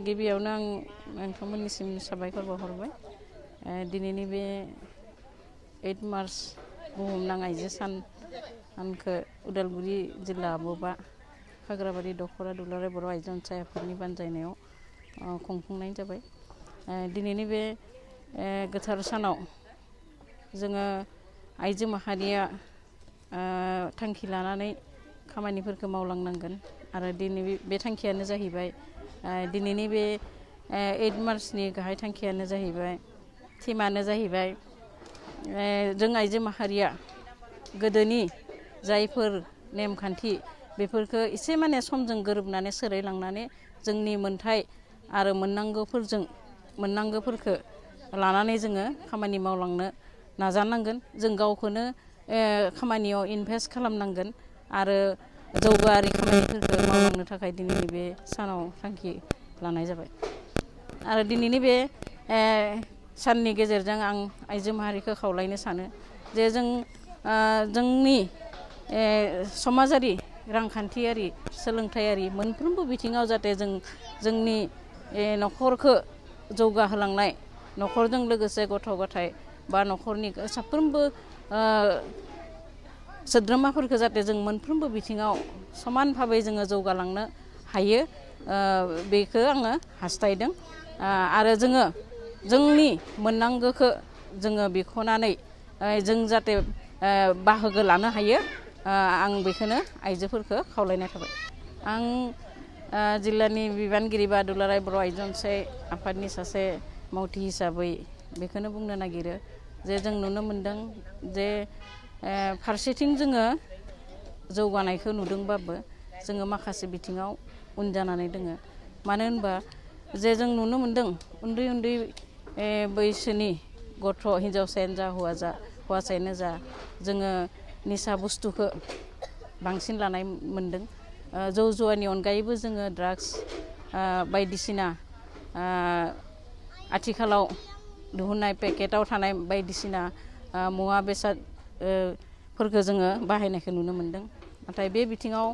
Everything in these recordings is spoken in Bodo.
गिबियावनो आं नोंथांमोननिसिम साबायखर बावहरबाय दिनैनि बे 8 मार्च बुहुमनां आइजो सानखौ उदालगुरि जिल्ला आब'बा खाग्राबारि दख'रा दुलाराय बर' आइजो अनसाय आफादनि बानजायनायाव खुंफुंनाय जाबाय। दिनैनि बे गोथार सानाव जोङो आइजो माहारिया थांखि लानानै खामानिफोरखौ मावलांनांगोन आरो दिनै बे थांखियानो जाहैबाय दिनैनि बे 8 मार्चनि गाहाय थांखियानो जाहैबाय थीमानो जाहैबाय जों आइजो माहारिया गोदोनि जायफोर नेमखान्थि बेफोरखौ एसे माने समजों गोरोबनानै सोलायलांनानै जोंनि मोनथाय आरो मोननांगौफोरखौ लानानै जोङो खामानि मावलांनो नाजानांगोन। जों गावखौनो खामानियाव इनभेस्ट खालामनांगोन आरो जौगायारि खामानिफोरखौ मावलांनो थाखाय दिनैनि बे सानाव थांखि लानाय जाबाय। आरो दिनैनि बे साननि गेजेरजों आं आइजो माहारिखौ खावलायनो सानो जे जोंनि समाजारि रांखान्थियारि सोलोंथायारि मोनफ्रोमबो बिथिङाव जाहाथे जोंनि न'खरखौ जौगाहोलांनाय न'खरजों लोगोसे गथ' गथाय बा न'खरनि साफ्रोमबो सोद्रोमाफोरखौ जाहाथे जों मोनफ्रोमबो बिथिङाव समान भाबै जोङो जौगालांनो हायो बेखौ आङो हास्थायदों आरो जोङो जोंनि मोननांगौखौ जोङो बिख'नानै जों जाहाथे बाहागो लानो हायो आं बेखौनो आइजोफोरखौ खावलायनाय थाबाय। आं जिल्लानि बिबानगिरि बा दुलाराय बर' आइजो अनसाय आफादनि सासे मावथि हिसाबै बेखौनो बुंनो नागिरो जे जों नुनो मोनदों जे फारसेथिं जोङो जौगानायखौ नुदोंबाबो जोङो माखासे बिथिङाव उन जानानै दोङो। मानो होनबा जे जों नुनो मोनदों उन्दै उन्दै बैसोनि गथ' हिन्जावसायानो जा हौवासायानो जा जोङो निसा बुस्थुखौ बांसिन लानाय मोनदों। जौ जुवानि अनगायैबो जोङो ड्राग्स बायदिसिना आथिखालाव दिहुननाय पेकेटाव थानाय बायदिसिना मुवा बेसादफोरखौ जोङो बाहायनायखौ नुनो मोनदों। नाथाय बे बिथिङाव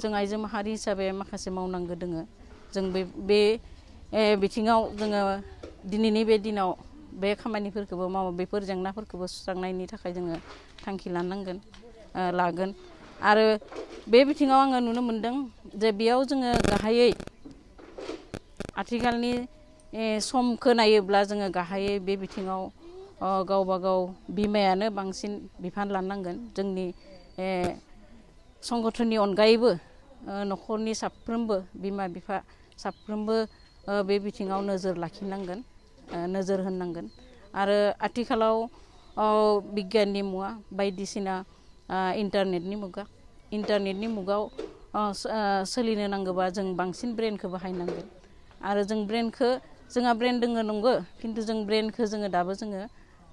जों आइजो माहारि हिसाबै माखासे मावनांगौ दोङो। जों बे बिथिङाव जोङो दिनैनि बे दिनाव बे खामानिफोरखौबो मावो बेफोर जेंनाफोरखौबो सुस्रांनायनि थाखाय जोङो थांखि लागोन आरो बे बिथिङाव आङो नुनो मोनदों जे बेयाव जोङो गाहायै आथिखालनि समखौ नायोब्ला जोङो गाहायै बे बिथिङाव गावबा गाव बिमायानो बांसिन बिफान लानांगोन। जोंनि संगठननि अनगायैबो न'खरनि साफ्रोमबो बिमा बिफा साफ्रोमबो बे बिथिङाव नोजोर लाखिनांगोन नोजोर होनांगोन आरो आथिखालाव बिगियाननि मुगा बायदिसिना इन्टारनेटनि मुगायाव सोलिनो नांगौबा जों बांसिन ब्रेनखौ बाहायनांगोन आरो जों जोंहा ब्रेन दोङो नंगौ खिन्थु जों ब्रेनखौ जोङो दाबो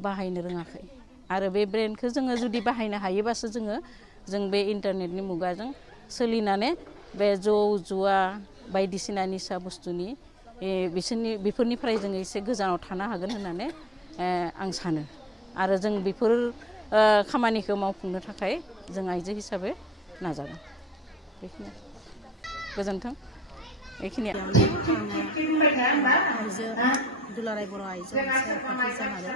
बाहायनो रोङाखै आरो बे ब्रेनखौ जोङो जुदि बाहायनो हायोबासो जों बे इन्टारनेटनि मुगाजों सोलिनानै बे जौ जुवा बायदिसिना निसा बुस्थुनि बेफोरनिफ्राय जोङो एसे गोजानाव थानो हागोन होननानै आं सानो आरो जों बेफोर खामानिखौ मावफुंनो थाखाय जों आइजो हिसाबै नाजागोन। बेखिनि गोजोन्थों। बेखिनिया आइजो दुलाराय बर' आइजो अनसाय आफादनि जानानै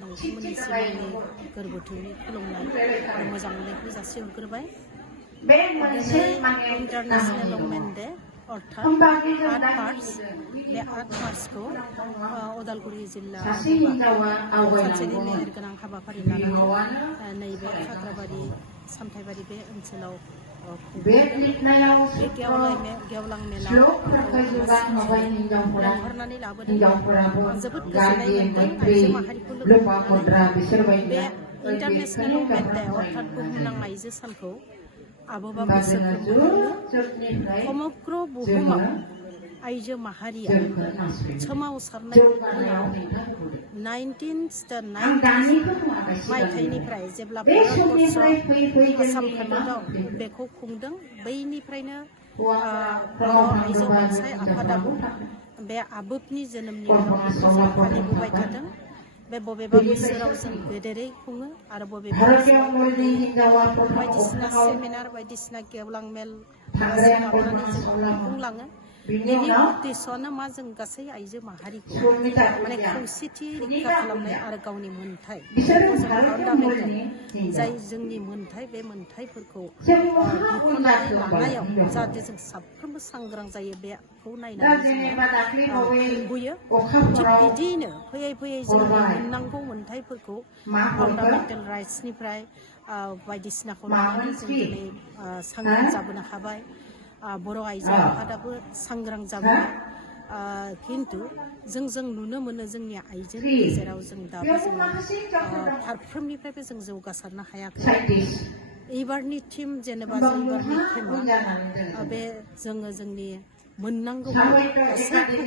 नोंथांमोननिसिम आंनि गोरबोथौनि खुलुमनाय आरो मोजां मोननायखौ जासिहरग्रोबाय। दिनै इन्टारनेशनेल वमेन डे अर्थात 8 मार्च बे 8 मार्चखौ उदालगुरि जिल्ला सानसेनि मेहेरगोनां हाबाफारि लानानै नैबे खाग्राबारि सामथाइबारि बे ओनसोलाव बे गेवलां मेलाव लेंहरनानै लाबोदों। आं जोबोद गोजोननाय मोन्दों आइजो माहारिखौ लोगो मोननानै। बे इन्टारनेशनेल वमेन डे अर्थात बुहुमनां आइजो सानखौ आबोबा बोसोरफ्रोमबो समग्र बुहुमाव आइजो माहारिया सोमावसारनायनि उनाव 1990 मायथाइनिफ्राय जेब्ला भारतबर्ष आसाम हादराव बेखौ खुंदों बैनिफ्रायनो बर' आइजो अनसाय आफादाबो बे आबोबनि जोनोमनि उनाव बेखौ जों फालिबोबाय थादों। बे बबेबा बोसोराव जों गेदेरै खुङो आरो बबेबा बोसोराव बायदिसिना सेमिनार बायदिसिना गेवलां मेल हाबासिन लाबोनानै जों खुंफुंलाङो। बेनि उद्देश्यआनो मा जों गासै आइजो माहारिखौ माने खौसेथि रैखा खालामनाय आरो गावनि मोन्थाय फान्डामेन्टेल जाय जोंनि मोन्थाय बे मोन्थायफोरखौ बिख'नानै लानायाव जाहाथे जों साफ्रोमबो सांग्रां जायो बेखौ नायनानै जोङो खुंबोयो थिग बिदियैनो फैयै फैयै जोंनि मोननांगौ मोन्थायफोरखौ फान्डामेन्टेल राइट्सनिफ्राय बायदिसिनाखौ लानानै जों दिनै सांग्रां जाबोनो हाबाय बर' आइजो आफादाबो सांग्रां जाबोबाय खिन्थु जों नुनो मोनो जोंनि आइजोनि गेजेराव जों दाबो जोङो फारफ्रोमनिफ्रायबो जों जौगासारनो हायाखै एबारनि टीम जेनेबा एबारनि टीमा बे जोङो जोंनि मोननांगौ गासैखौबो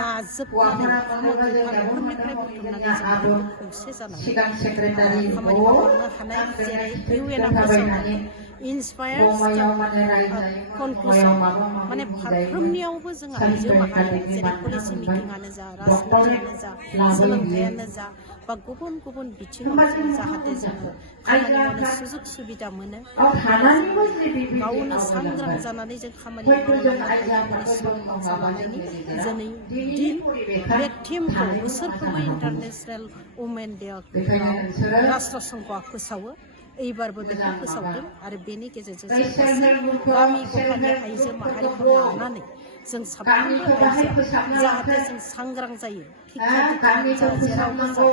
लाजोबनानै फारफ्रोमनिफ्राय बुथुमनानै जों बयबो खौसे जानानै खामानिखौ मावनो हानाय जेरै इउएनआ फोसावनाय इन्सपायार्स कनक्लुसन माने फारफ्रोमनियावबो जों आइजो माहारिया जेरै पलिसि मेकिंआनो जा राजनितियानो जा सोलोंथायानो जा बा गुबुन गुबुन बिथिङाव जों जाहाथे जोङो खामानि मावनो सुजुग सुबिदा मोनो गावनो सांग्रां जानानै जों खामानि मावलांनो हायो परिश्रम लानायनि जोंनि दिन बे टीमखौ बोसोरफ्रोमबो इन्टारनेशनेल वुमेन डेआव राष्ट्र संघआ फोसावो एबारबो बेखौ फोसावदों आरो बेनि गेजेरजों जों गासै गामि गफानि आइजो माहारिखौ लानानै जों साफ्रोमबो आइजो जाहाथे जों सांग्रां जायो जेरावबो जा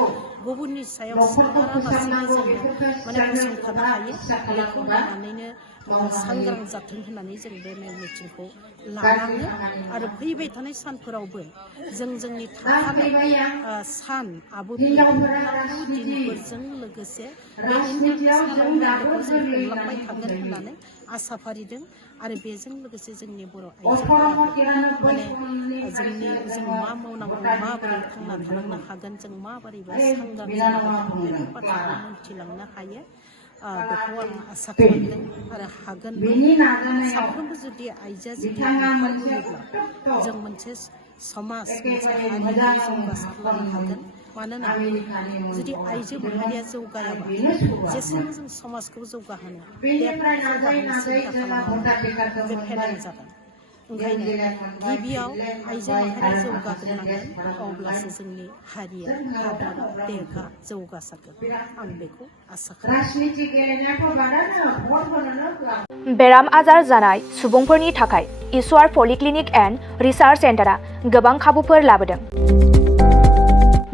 गुबुननि सायाव सोनारालासिनो जोङो माने गसंथानो हायो बेखौ नायनानैनो सांग्रां जाथों होननानै जों बे मेल मिटिंखौ लानाङो आरो फैबाय थानाय सानफोरावबो जों जोंनि थाखानाय सान आबोनांगौ दिनफोरजों लोगोसे बे इन्टारनेशनेल वुमेनखौ जों खुंलांबाय थागोन होननानै आसा फारिदों आरो बेजों लोगोसे जोंनि बर' आइजोफोराबो माने जों मा मावनांगौ माबोरै थांना थालांनो हागोन जों माबोरैबा सांग्रां जानो हागोन बेफोर बाथ्राखौ मोनथिलांनो हायो बेखौ आं आसा खालामदों आरो हागोनबो साफ्रोमबो जुदि आइजोआ जुदि ओंखारबोयोब्ला जों मोनसे समाज मोनसे हारिनि जौगासारलांनो हागोन मानोना जुदि आइजो माहारिया जौगायाबा जेसेनो जों समाजखौ जौगाहोनो जौगाहोनो सिन्था खालामाबा बे फेलें जागोन ओंखायनो गिबियाव आइजो माहारिया जौगाग्रोनांगोन अब्लासो जोंनि हारिया हादरा देहा जौगासारगोन आं बेखौ आसा खालामो बेराम आजार जानाय सुबुंफोरनि थाखाय ईश्वर पलिक्लिनिक एन्ड रिसार्च सेन्टारा गोबां खाबुफोर लाबोदों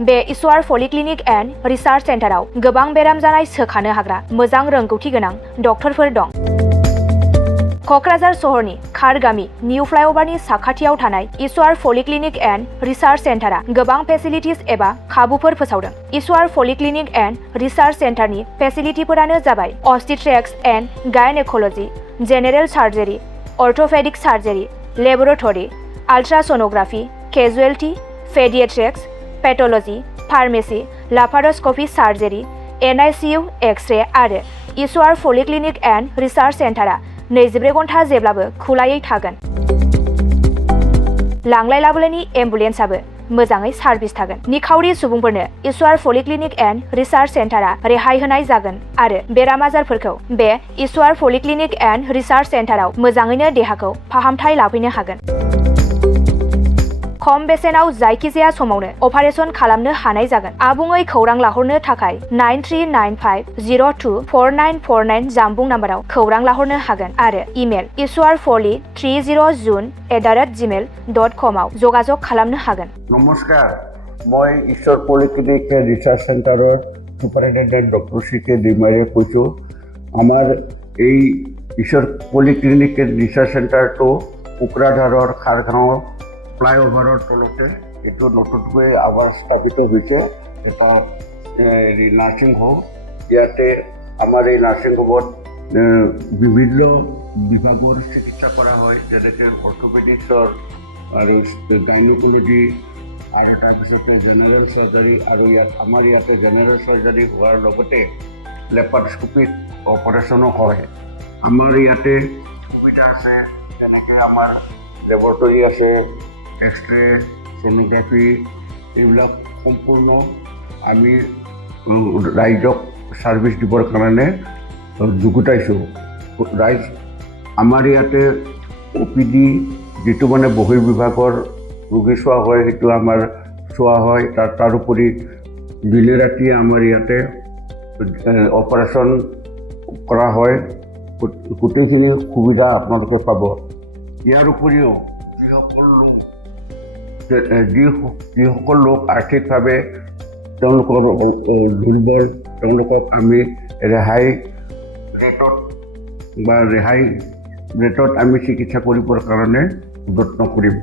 बे ईश्वर पलिक्लिनिक एन्ड रिसार्च सेन्टाराव गोबां बेराम जानाय सोखानो हाग्रा मोजां रोंगौथि गोनां डक्टरफोर दं क'क्राझार सहरनि खारगामि निउ फ्लाइअभारनि साखाथियाव थानाय ईश्वर पलिक्लिनिक एन्ड रिसार्च सेन्टारा गोबां फेसिलिटिज एबा खाबुफोर फोसावदों ईश्वर पलिक्लिनिक एन्ड रिसार्च सेन्टारनि फेसिलिटिफोरानो जाबाय obstetrics and gynaecology general surgery orthopaedic surgery laboratory ultrasonography casualty paediatrics pathology pharmacy laparoscopy surgery NICU X-ray आरो ईश्वर पलिक्लिनिक एन्ड रिसार्च सेन्टारा 24 घन्टा जेब्लाबो खुलायै थागोन लांलाय लाबोलायनि एम्बुलेन्सआबो मोजाङै सार्भिस थागोन निखावरि सुबुंफोरनो ईश्वर पलिक्लिनिक एन्ड रिसार्च सेन्टारा रेहाय होनाय जागोन आरो बेराम आजारफोरखौ बे ईश्वर पलिक्लिनिक एन्ड रिसार्च सेन्टाराव मोजाङैनो देहाखौ फाहामथाय लाफैनो हागोन खम बेसेनाव जायखिजाया समावनो अपारेशन खालामनो हानाय जागोन आबुङै खौरां लाहरनो थाखाय 9395024949 जानबुं नाम्बाराव खौरां लाहरनो हागोन आरो इमेल ishwarpoli30june@gmail.com आव जगाजग खालामनो हागोन नमस्कार মই ঈশ্বৰ পলিক্লিনিক ৰিচাৰ্চ চেণ্টাৰৰ সুপাৰিনটেণ্ডেণ্ট ডক্টৰ CK ডিমাৰীয়ে কৈছোঁ আমাৰ এই ঈশ্বৰ পলিক্লিনিক ৰিচাৰ্চ চেণ্টাৰটো কোকৰাঝাৰৰ খাৰগাঁৱৰ ফ্লাইঅভাৰৰ তলতে এইটো নতুনকৈ আবাৰ স্থাপিত হৈছে এটা নাৰ্ছিং হোম ইয়াতে আমাৰ এই নাৰ্ছিং হোমত বিভিন্ন বিভাগৰ চিকিৎসা কৰা হয় যেনেকৈ অৰ্থ'পেডিক্সৰ আৰু গাইনক'লজি আৰু তাৰপিছতে জেনেৰেল চাৰ্জাৰী আৰু আমাৰ ইয়াতে জেনেৰেল চাৰ্জাৰী হোৱাৰ লগতে লেপাৰস্কোপিক অপাৰেশ্যনো হয় আমাৰ ইয়াতে সুবিধা আছে যেনেকৈ আমাৰ লেবৰেটৰী আছে এক্স-ৰে ছ'নোগ্ৰাফি এইবিলাক সম্পূৰ্ণ আমি ৰাইজক ছাৰ্ভিচ দিবৰ কাৰণে যুগুতাইছোঁ ৰাইজ আমাৰ ইয়াতে OPD যিটো মানে বহিৰ্বিভাগৰ ৰোগী চোৱা হয় সেইটো আমাৰ চোৱা হয়। তাৰোপৰি দিনে ৰাতিয়ে আমাৰ ইয়াতে অপাৰেশ্যন কৰা হয়। গোটেইখিনি সুবিধা আপোনালোকে পাব। ইয়াৰ উপৰিও যিসকল লোক আৰ্থিকভাৱে তেওঁলোকৰ দুৰ্বল, তেওঁলোকক আমি ৰেহাই ৰেটত আমি চিকিৎসা কৰিবৰ কাৰণে যত্ন কৰিম।